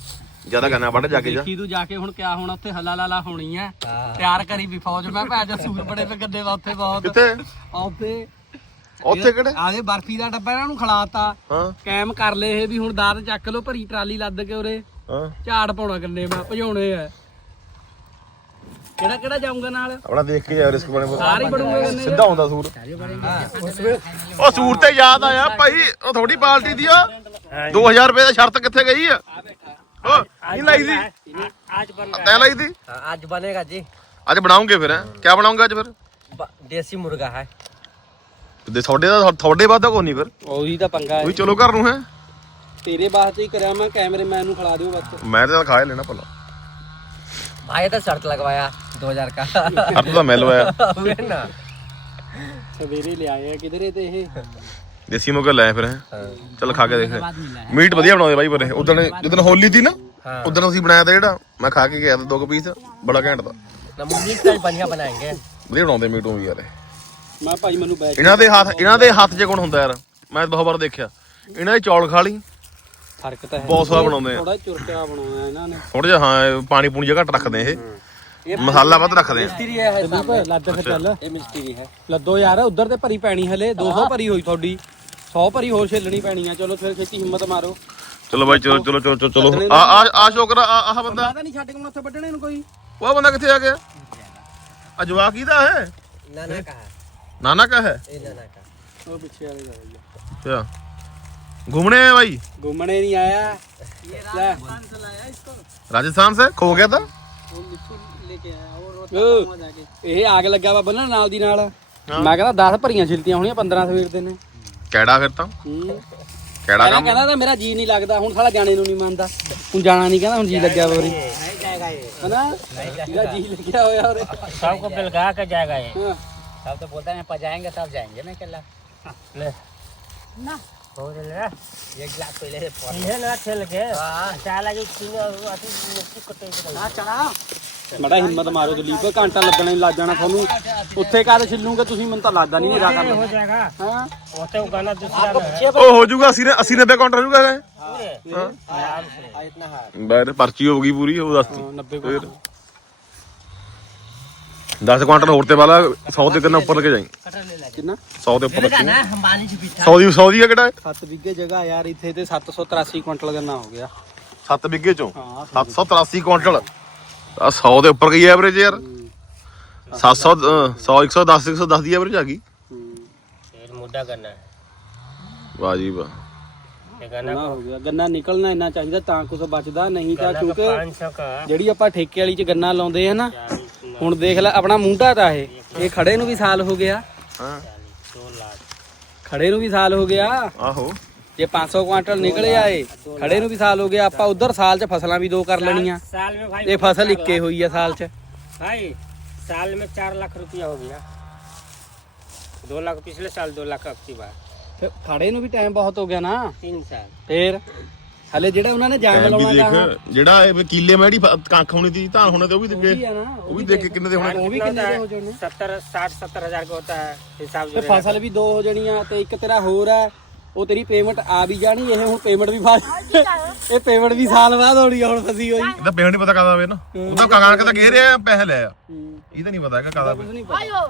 ਜ਼ਿਆਦਾ ਗੰਨਾ ਵੱਢ ਜਾ ਕੇ ਜਾ। ਦੇਖੀ ਤੂੰ ਜਾ ਕੇ ਹੁਣ ਕਿਆ ਹੋਣਾ ਉੱਥੇ ਹੱਲਾ ਲਾਲਾ ਹੋਣੀ ਐ ਤਿਆਰ ਕਰੀ ਵੀ ਫੌਜ ਮੈਂ ਭੈ ਜਾ ਸੂਰ ਬੜੇ ਪੇ ਗੱਡੇ ਵਾ ਉੱਥੇ ਬਹੁਤ। ਕਿੱਥੇ? ਉੱਥੇ। ਉੱਥੇ ਕਿਹੜੇ? ਆਦੇ ਬਰਫੀ ਦਾ ਡੱਬਾ ਇਹਨਾਂ ਨੂੰ ਖਿਲਾਤਾ। ਹਾਂ। ਕੈਮ ਕਰ ਲਏ ਇਹ ਵੀ ਹੁਣ ਦਾਦ ਚੱਕ ਲੋ ਭਰੀ ਟਰਾਲੀ ਲੱਦ ਕੇ ਉਰੇ। ਹਾਂ। ਝਾੜ ਪਾਉਣਾ ਕੰਨੇ ਮੈਂ ਭਜਾਉਣੇ ਆ। ਕਿਹੜਾ ਕਿਹੜਾ ਜਾਊਂਗਾ ਨਾਲ? ਆਪਣਾ ਦੇਖ ਕੇ ਜਾ ਰਿਸਕ ਬਣੇ ਸਾਰੇ ਬੜੂਗੇ ਕਿੰਨੇ ਸਿੱਧਾ ਹੁੰਦਾ ਸੂਰ ਉਹ ਸੂਰ ਤੇ ਯਾਦ ਆਇਆ ਭਾਈ ਉਹ ਥੋੜੀ ਪਾਰਟੀ ਦੀ ਆ। 2000 ਰੁਪਏ ਦਾ ਸ਼ਰਤ ਕਿੱਥੇ ਗਈ ਆ? ਉਹ ਨਹੀਂ ਲਾਈ ਦੀ ਅੱਜ ਬਣੇਗਾ ਤੈ ਲਾਈ ਦੀ ਅੱਜ ਬਣੇਗਾ ਜੀ। ਅੱਜ ਬਣਾਉਂਗੇ ਫਿਰ ਕੀ ਬਣਾਉਂਗੇ ਅੱਜ ਫਿਰ? ਦੇਸੀ ਮੁਰਗਾ ਹੈ। ਤੇ ਤੁਹਾਡੇ ਦਾ ਤੁਹਾਡੇ ਬਾਅਦ ਦਾ ਕੋਈ ਨਹੀਂ ਫਿਰ। ਉਹੀ ਤਾਂ ਪੰਗਾ ਹੈ। ਵੀ ਚਲੋ ਘਰ ਨੂੰ ਹੈ? ਤੇਰੇ ਬਾਅਦ ਹੀ ਕਰਿਆ ਮੈਂ ਕੈਮਰੇਮੈਨ ਨੂੰ ਖਿਲਾ ਦਿਓ ਬੱਤ ਮੈਂ ਤਾਂ ਖਾ ਲੈਣਾ ਭਲਾ। भाई तो शर्त लगवाया दो हजार का ਹੱਥ ਤਾਂ ਮੈਲ ਹੋਇਆ हुए ना ਸਵੇਰੇ ਲਿਆਏ ਆ ਕਿਧਰੇ ਤੇ ਇਹ ਦੇਸੀ ਮੁਰਗਾ ਲੈ ਫਿਰ ਹੈਂ। ਚੱਲ ਖਾ ਕੇ ਦੇਖ ਮੀਟ ਵਧੀਆ ਬਣਾਉਂਦੇ ਬਾਈ ਬਰੇ ਉਦੋਂ ਜਦੋਂ ਹੋਲੀ ਸੀ ਨਾ ਉਦੋਂ ਅਸੀਂ ਬਣਾਇਆ ਤਾਂ ਜਿਹੜਾ ਮੈਂ ਖਾ ਕੇ ਗਿਆ ਤਾਂ ਦੋ ਕੁ ਪੀਸ ਬੜਾ ਘੈਂਟ ਦਾ ना मुर्गी का भी बढ़िया बनाएंगे ਵਧੀਆ ਬਣਾਉਂਦੇ ਮੀਟ ਉਹ ਵੀ ਯਾਰ ਇਹ। ਮੈਂ ਭਾਈ ਮੈਨੂੰ ਬੈਠ ਇਹਨਾਂ ਦੇ ਹੱਥ ਇਹਨਾਂ ਦੇ ਹੱਥ 'ਚ ਗੁਣ ਹੁੰਦਾ ਯਾਰ ਮੈਂ ਬਹੁਤ ਵਾਰ ਦੇਖਿਆ ਇਹਨਾਂ ਦੇ ਚੌਲ ਖਾ ਲਈ ਫ਼ਰਕ ਤਾਂ ਹੈ ਬਹੁਤ ਸਵਾਦ ਬਣਾਉਂਦੇ ਆ। ਥੋੜਾ ਚੁਰਚਾ ਬਣਾਉਣਾ ਇਹਨਾਂ ਨੇ। ਥੋੜਾ ਜਿਹਾ ਹਾਂ ਪਾਣੀ ਪੂਣੀ ਜਿਹਾ ਘੱਟ ਰੱਖਦੇ ਇਹ। ਮਸਾਲਾ ਵੱਧ ਰੱਖਦੇ ਆ। ਮਿਸਤਰੀ ਹੈ ਸਾਹਮਣੇ। ਦੀਪ ਲੱਦ ਫਿਰ ਚੱਲ। ਇਹ ਮਿਸਤਰੀ ਹੈ। ਲੱਦੋ ਯਾਰ ਉਧਰ ਤੇ ਭਰੀ ਪੈਣੀ ਹਲੇ 200 ਭਰੀ ਹੋਈ ਤੁਹਾਡੀ। 100 ਭਰੀ ਹੋਰ ਛੇਲਣੀ ਪੈਣੀ ਆ। ਚਲੋ ਫਿਰ ਖੇਤੀ ਹਿੰਮਤ ਮਾਰੋ। ਚਲੋ ਬਾਈ ਚਲੋ ਚਲੋ ਚਲੋ ਚਲੋ- ਚਲੋ। ਆ ਆ ਆ ਸ਼ੋਕਰ ਆ ਆਹ ਬੰਦਾ। ਤਾਂ ਨਹੀਂ ਛੱਡ ਕੇ ਹੁਣ ਉੱਥੇ ਵੱਢਣੇ ਨੂੰ ਕੋਈ। ਉਹ ਆਹ ਬੰਦਾ ਕਿੱਥੇ ਆ ਗਿਆ? ਆ ਜਵਾਕ ਕਿਹਦਾ ਹੈ। ਨਾਨਾ ਕਹਾ ਨਾਨਾ ਕਾ ਹੈ? ਇਹ ਨਾਨਾ ਕਾ। ਉਹ ਪਿੱਛੇ ਵਾਲੇ ਦਾ ਅੱਛਾ। घूमने आए भाई घूमने नहीं आया ले राजस्थान से खो गया था ਉਹ, ਇਹ ਆਗ ਲੱਗਿਆ ਵਾ ਬੰਨਣ ਨਾਲ ਦੀ ਨਾਲ ਮੈਂ ਕਹਿੰਦਾ 10 ਭਰੀਆਂ ਛਿਲਤੀਆਂ ਹੋਣੀਆਂ 15 ਸਵੇਰ ਦੇ ਨੇ कैड़ा फिर तो ਹੂੰ कैड़ा ਪਹਿਲਾਂ काम ਕਹਿੰਦਾ ਤਾਂ ਮੇਰਾ ਜੀ ਨਹੀਂ ਲੱਗਦਾ ਹੁਣ ਸਾਲਾ ਜਾਣੇ ਨੂੰ ਨਹੀਂ ਮੰਨਦਾ ਹੁਣ ਜਾਣਾ ਨਹੀਂ ਕਹਿੰਦਾ ਹੁਣ ਜੀ ਲੱਗਿਆ ਵਾ ਉਰੇ ਹਨਾ ਇਹਦਾ ਜੀ ਲੱਗਿਆ ਹੋਇਆ ਉਰੇ सबको बिलगा के जाएगा ये ਹਾਂ तब तो बोलता है पजाएंगे तब जाएंगे ना केला ले ना हो ਮੜਾ ਹਿੰਮਤ ਮਾਰੋ ਦਲੀਪ ਘੰਟਾ ਲੱਗਣਾ ਹੀ ਲੱਗ ਜਾਣਾ ਤੁਹਾਨੂੰ ਉੱਥੇ ਕਾਹਦੇ ਛਿੱਲੂਗੇ ਤੁਸੀਂ ਮੈਨੂੰ ਤਾਂ ਲੱਗਦਾ ਨਹੀਂ ਮੇਰਾ ਕੰਮ ਹੋ ਜਾਏਗਾ ਹਾਂ ਉੱਥੇ ਉਗਾਣਾ ਦੂਸਰਾ ਉਹ ਹੋ ਜਾਊਗਾ 80 90 ਕਾਉਂਟਰ ਹੋ ਜਾਊਗਾ ਹਾਂ ਆਰਾਮ ਸੇ ਆਇਤਨਾ ਹਾਰ ਬਾਹਰ ਪਰਚੀ ਹੋਊਗੀ ਪੂਰੀ ਉਹ ਦੱਸ 90 ਕਾਉਂਟਰ 10 ਕੁਆਂਟਲ ਹੋਰ ਤੇ ਵਾਲਾ 100 ਤੇ ਕਿੰਨਾ ਉੱਪਰ ਲੱਗੇ ਜਾਈ? ਕਿੰਨਾ? 100 ਦੇ ਉੱਪਰ ਲੱਗੇ। ਨਾ 100 ਦੀ 100 ਦੀ ਆ ਕਿਹੜਾ 7 ਵਿਗੇ ਜਗ੍ਹਾ ਯਾਰ ਇੱਥੇ ਤੇ 783 ਕੁਆਂਟਲ ਗੰਨਾ ਹੋ ਗਿਆ? 7 ਵਿਗੇ ਚੋਂ? 783 ਕੁਆਂਟਲ। ਆ 100 ਦੇ ਉੱਪਰ ਗਈ ਐਵਰੇਜ ਯਾਰ। 700 100 110 110 ਦੀ ਐਵਰੇਜ ਆ ਗਈ। ਫੇਰ ਮੋਢਾ ਕਰਨਾ। ਵਾਹ ਜੀ ਵਾਹ। ਗੰਨਾ ਨਿਕਲਣਾ ਇੰਨਾ ਚਾਹੀਦਾ ਤਾਂ ਕੁਝ ਬਚਦਾ ਨਹੀਂ ਤਾਂ ਕਿਉਂਕਿ ਜਿਹੜੀ ਆਪਾਂ ਠੇਕੇ ਵਾਲੀ ਚ ਗੰਨਾ ਲਾਉਂਦੇ ਆ ਨਾ ਹੁਣ ਦੇਖ ਲੈ ਆਪਣਾ ਮੁੰਡਾ ਤਾਂ ਇਹ ਇਹ ਖੜੇ ਨੂੰ ਵੀ ਸਾਲ ਹੋ ਗਿਆ हाँ दो लाख ਖੜੇ ਨੂੰ ਵੀ ਸਾਲ ਹੋ ਗਿਆ आहो ਜੇ 500 ਕੁਆਂਟਲ ਨਿਕਲੇ ਆਏ ਖੜੇ ਨੂੰ ਵੀ ਸਾਲ ਹੋ ਗਿਆ ਆਪਾਂ ਉਧਰ ਸਾਲ ਚ ਫਸਲਾਂ ਵੀ ਦੋ ਕਰ ਲੈਣੀਆਂ साल में भाई ਇਹ ਫਸਲ ਇੱਕੇ ਹੋਈ ਆ ਸਾਲ ਚ भाई साल में चार लाख रुपया हो गया दो लाख पिछले साल दो लाख अब की बार ਫਿਰ ਖੜੇ ਨੂੰ ਵੀ ਟਾਈਮ ਬਹੁਤ ਹੋ ਗਿਆ ਨਾ तीन साल ਫੇਰ ਹਲੇ ਜਿਹੜਾ ਉਹਨਾਂ ਨੇ ਜਾਮ ਵੀ ਲਾਉਣਾ ਗਾ ਦੇਖ ਜਿਹੜਾ ਇਹ ਕੀਲੇ ਮੈੜੀ ਕੱਖ ਹੋਣੀ ਸੀ ਧਾਨ ਹੋਣੇ ਤੇ ਉਹ ਵੀ ਉਹ ਵੀ ਦੇਖ ਆ ਨਾ ਉਹ ਵੀ ਦੇਖ ਕੇ ਕਿੰਨੇ ਦੇ ਹੋਣੇ ਉਹ ਵੀ ਕਿੰਨੇ ਦੇ ਹੋ ਜਾਣੇ सत्तर साठ सत्तर हजार का होता है हिसाब ਤੇ जो ਫਸਲ ਵੀ ਦੋ ਹੋ ਜਾਣੀਆਂ ਤੇ ਇੱਕ ਤੇਰਾ ਹੋਰ ਹੈ ਉਹ ਤੇਰੀ ਪੇਮੈਂਟ ਆ ਵੀ ਜਾਣੀ ਇਹ ਹੁਣ ਪੇਮੈਂਟ ਵੀ ਫਸ ਇਹ ਪੇਮੈਂਟ ਵੀ ਸਾਲ ਬਾਅਦ ਹੋਣੀ ਆ ਹੁਣ ਫਸੀ ਹੋਈ ਇਹਦਾ ਪੇਮੈਂਟ ਨਹੀਂ ਪਤਾ ਕਦਾ ਵੇ ਨਾ ਉਹ ਤਾਂ ਕਗਾਣ ਕੇ ਤਾਂ ਘੇਰ ਰਿਹਾ ਪੈਸੇ ਲੈ ਆ ਇਹ ਤਾਂ ਨਹੀਂ ਪਤਾ ਹੈਗਾ ਕਦਾ ਕੁਝ ਨਹੀਂ ਪਤਾ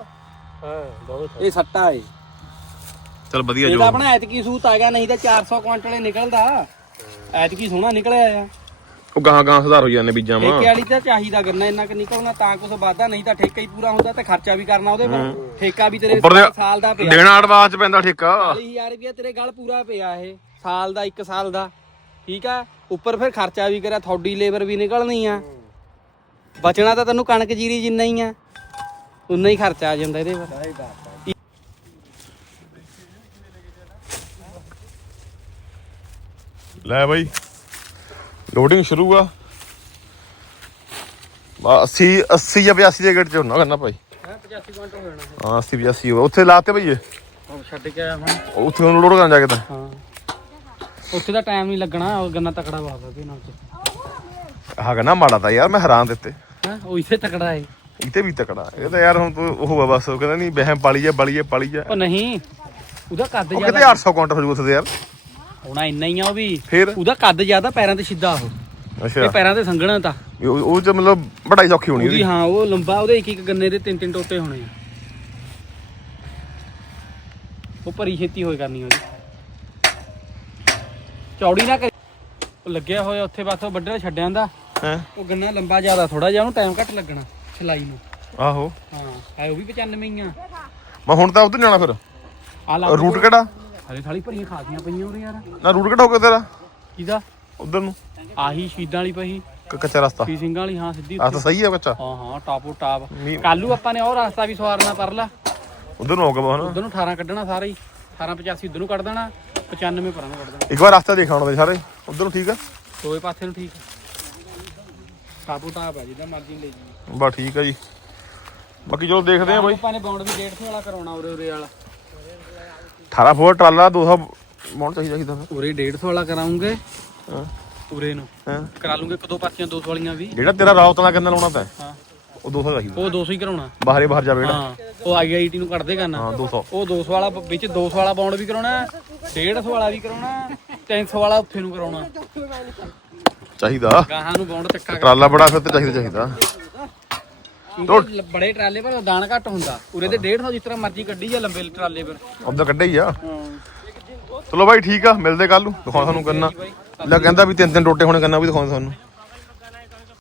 हाँ बहुत ਇਹ ਸੱਟਾ ਏ ਚਲ ਵਧੀਆ ਇਹਦਾ ਜੋ ਆਪਣਾ ਐਤਕੀ ਸੂਤ ਆ ਗਿਆ ਨਹੀਂ ਤਾਂ 400 ਕੁਇੰਟਲ ਹੀ ਨਿਕਲਦਾ ਐਤਕੀ ਸੋਹਣਾ ਨਿਕਲਿਆ ਆ। ਉਹ ਗਾਂ ਗਾਂ ਸੁਧਾਰ ਹੋ ਜਾਂਦੇ ਬੀਜਾਂ ਮਾ ਠੇਕੇ ਵਾਲੀ ਤਾਂ ਚਾਹੀਦਾ ਗੰਨਾ ਇੰਨਾ ਕਿ ਨਿਕਲਣਾ ਤਾਂ ਕੁਝ ਵਾਧਾ ਨਹੀਂ ਤਾਂ ਠੇਕਾ ਹੀ ਪੂਰਾ ਹੁੰਦਾ ਤੇ ਖਰਚਾ ਵੀ ਕਰਨਾ ਉਹਦੇ ਪਰ ਠੇਕਾ ਵੀ ਤੇਰੇ ਉੱਪਰ ਦੇ ਸਾਲ ਦਾ ਪਿਆ। ਦੇਣਾ ਐਡਵਾਂਸ ਚ ਪੈਂਦਾ ਠੇਕਾ। 40000 ਰੁਪਏ ਤੇਰੇ ਗਲ ਪੂਰਾ ਪਿਆ ਇਹ ਸਾਲ ਦਾ 1 ਸਾਲ ਦਾ। ਠੀਕ ਆ? ਉੱਪਰ ਫਿਰ ਖਰਚਾ ਵੀ ਕਰਿਆ ਥੌਡੀ ਲੇਬਰ ਵੀ ਨਿਕਲਣੀ ਆ। ਬਚਣਾ ਤਾਂ ਤੈਨੂੰ ਕਣਕ ਜੀਰੀ ਜਿੰਨਾ ਹੀ ਆ। ਉਨਾ ਹੀ ਖਰਚਾ ਆ ਜਾਂਦਾ ਇਹਦੇ ਪਰ। ਲੈ ਬਾਈ। ਲੋਡਿੰਗ ਸ਼ੁਰੂ ਆ। ਬਾ 80 80 ਜਾਂ 82 ਦੇ ਗੇਟ ਚ ਹੋਣਾ ਕਰਨਾ ਭਾਈ। 85 ਕੁਇੰਟਲ ਹੋ ਜਾਣਾ। ਹਾਂ 80 85 ਹੋਵੇ ਉੱਥੇ ਲਾਤੇ ਭਈਏ ਉਹ ਛੱਡ ਕੇ ਆਇਆ ਹੁਣ ਉੱਥੇ ਉਹਨੂੰ ਲੋਡ ਕਰਨ ਜਾ ਕੇ ਤਾਂ। ਹਾਂ। ਉੱਥੇ ਦਾ ਟਾਈਮ ਨਹੀਂ ਲੱਗਣਾ ਉਹ ਗੰਨਾ ਤਕੜਾ ਬਾਦ ਉਹਦੇ ਨਾਲ ਆਹ ਕਹਿੰਦਾ ਮਾੜਾ ਤਾਂ ਯਾਰ ਮੈਂ ਹੈਰਾਨ ਦਿੱਤੇ। ਹਾਂ ਉਹ ਇੱਥੇ ਤਕੜਾ ਏ। ਇਤੇ ਵੀ ਤਕੜਾ। ਇਹ ਤਾਂ ਯਾਰ ਹੁਣ ਤੂੰ ਉਹ ਬਸ ਉਹ ਕਹਿੰਦਾ ਨਹੀਂ ਵਹਿਮ ਪਾਲੀ ਜਾ ਬਾਲੀ ਜਾ ਪਾਲੀ ਜਾ ਉਹ ਨਹੀਂ ਉਹਦਾ ਕੱਦ ਉਹ ਜ਼ਿਆਦਾ ਕਿਤੇ 800 ਕਾਊਂਟਰ ਹੋ ਜੂ ਉੱਥੇ ਤੇ ਯਾਰ। ਹੋਣਾ ਇੰਨਾ ਹੀ ਆ ਉਹ ਵੀ। ਫਿਰ? ਉਹਦਾ ਕੱਦ ਜ਼ਿਆਦਾ ਪੈਰਾਂ ਤੇ ਸਿੱਧਾ ਉਹ। ਅੱਛਾ। ਇਹ ਪੈਰਾਂ ਤੇ ਸੰਘਣਾ ਤਾਂ। ਵੀ ਉਹ ਉਹ ਚ ਮਤਲਬ ਬੜਾਈ ਸੌਖੀ ਹੋਣੀ ਉਹਦੀ ਉਹਦੀ। ਹਾਂ ਉਹ ਲੰਬਾ ਉਹਦੇ ਇੱਕ ਇੱਕ ਗੰਨੇ ਦੇ ਤਿੰਨ ਤਿੰਨ ਟੋਟੇ ਹੋਣੇ ਆ। ਉਹ ਭਰੀ ਛੇਤੀ ਹੋਏ ਕਰਨੀ ਉਹਦੀ। ਚੌੜੀ ਨਾ ਕਰੀ। ਉਹ ਲੱਗਿਆ ਹੋਇਆ ਉੱਥੇ ਬਸ ਉਹ ਵੱਡੇ ਛੱਡਿਆਂ ਦਾ ਹੈ? ਉਹ ਗੰਨਾ ਲੰਬਾ ਜ਼ਿਆਦਾ ਥੋੜਾ ਜਿਹਾ ਉਹਨੂੰ ਟਾਈਮ ਘੱਟ ਲੱਗਣਾ ਸਲਾਈ ਨੂੰ। ਆਹੋ। ਹਾਂ ਹੈ ਉਹ ਵੀ 95 ਹੀ ਆ। ਮੈਂ ਹੁਣ ਤਾਂ ਉਧਰ ਜਾਣਾ ਫਿਰ। ਆ ਲਾ ਰੂਟ ਕਿਹੜਾ? ਹਲੇ ਥਾਲੀ ਭਰੀਆਂ ਖਾਸੀਆਂ ਪਈਆਂ ਉਰੇ ਯਾਰ। ਨਾ ਰੂਟ ਹੋ ਗਿਆ ਤੇਰਾ ਕਿਹਦਾ? ਉਧਰ ਨੂੰ। ਆਹੀ ਸ਼ੀਦਾਂ ਵਾਲੀ ਪਈ। ਕ- ਕੱਚਾ ਰਸਤਾ। ਫੀ ਸਿੰਘਾਂ ਵਾਲੀ ਹਾਂ ਸਿੱਧੀ ਆ ਤਾਂ ਸਹੀ ਹੈ ਬੱਚਾ ਹਾਂ ਹਾਂ ਟਾਪੋ ਟਾਪ ਕੱਲੂ ਆਪਾਂ ਨੇ ਉਹ ਰਸਤਾ ਵੀ ਸਵਾਰਨਾ ਪਰਲਾ। ਉਧਰ ਨੂੰ ਹੋ ਗਿਆ ਹਨਾ ਉਧਰ ਨੂੰ 18 ਕੱਢਣਾ ਸਾਰਾ ਹੀ। 18 85 ਉਧਰ ਨੂੰ ਕੱਢ ਦੇਣਾ 95 ਪਰਾਂ ਨੂੰ ਕੱਢ ਦੇਣਾ। ਇੱਕ ਵਾਰ ਰਸਤਾ ਦੇਖ ਆਉਣਾ ਸਾਰੇ। ਉਧਰ ਨੂੰ ਠੀਕ ਆ? ਦੋਏ ਪਾਸੇ ਨੂੰ ਠੀਕ ਟਾਪੋ ਟਾਪ ਆ ਜਿੱਦਾਂ ਮਰਜ਼ੀ ਲੈ ਜੀ ਬਸ ਠੀਕ ਆ ਜੀ। ਬਾਕੀ ਚਲੋ ਦੇਖਦੇ ਆ ਬਾਈ। ਆਪਾਂ ਨੇ ਬਾਉਂਡ ਵੀ 150 ਵਾਲਾ ਕਰਾਉਣਾ ਉਰੇ ਉਰੇ ਵਾਲਾ। 18 ਫੁੱਟ ਟਰਾਲਾ 200 ਮੌਂਟ ਚਾਹੀਦਾ ਕਿਦਾਂ ਉਰੇ 150 ਵਾਲਾ ਕਰਾਉਂਗੇ। ਹਾਂ। ਉਰੇ ਨੂੰ। ਹਾਂ। ਕਰਾ ਲੂੰਗੇ ਇੱਕ ਦੋ ਪਾਸੀਆਂ 200 ਵਾਲੀਆਂ ਵੀ। ਜਿਹੜਾ ਤੇਰਾ ਰਾਉਤ ਦਾ ਕਿੰਨਾ ਲਾਉਣਾ ਤੈਂ? ਹਾਂ। ਉਹ 200 ਚਾਹੀਦਾ ਉਹ 200 ਹੀ ਕਰਾਉਣਾ। ਬਾਹਰੇ ਬਾਹਰ ਜਾਵੇ ਜਿਹੜਾ ਹਾਂ। ਉਹ ਆਈਆਈਟੀ ਨੂੰ ਕੱਢ ਦੇ ਕਰਨਾ ਹਾਂ 200 ਉਹ 200 ਵਾਲਾ ਵਿੱਚ 200 ਵਾਲਾ ਬਾਉਂਡ ਵੀ ਕਰਾਉਣਾ 150 ਵਾਲਾ ਵੀ ਕਰਾਉਣਾ 300 ਵਾਲਾ ਉੱਥੇ ਨੂੰ ਕਰਾਉਣਾ। ਚਾਹੀਦਾ। ਗਾਹਾਂ ਨੂੰ ਚੱਕਾ ਕਰ ਟਰਾਲਾ ਬੜਾ ਫਿਰ ਤੇ ਚਾਹੀਦਾ ਚਾਹੀਦਾ। ਕਿਉਂਕਿ ਲ- ਬੜੇ ਟਰਾਲੇ ਪਰ ਦਾਣ ਘੱਟ ਹੁੰਦਾ। ਉਰੇ ਤੇ 150 ਜਿਸ ਤਰ੍ਹਾਂ ਮਰਜ਼ੀ ਕੱਢੀ ਜਾ ਲੰਬੇ ਟਰਾਲੇ ਪਰ। ਕੱਢਿਆ ਹੀ ਆ। ਚਲੋ ਬਾਈ ਠੀਕ ਆ ਮਿਲਦੇ ਕੱਲ ਨੂੰ। ਦਿਖਾਉਣਾ ਤੁਹਾਨੂੰ ਕਰਨਾ ਲੈ ਕਹਿੰਦਾ ਵੀ ਤਿੰਨ ਤਿੰਨ ਟੋਟੇ ਹੋਣੇ ਕਰਨਾ ਵੀ ਦਿਖਾਉਂਦਾ ਤੁਹਾਨੂੰ।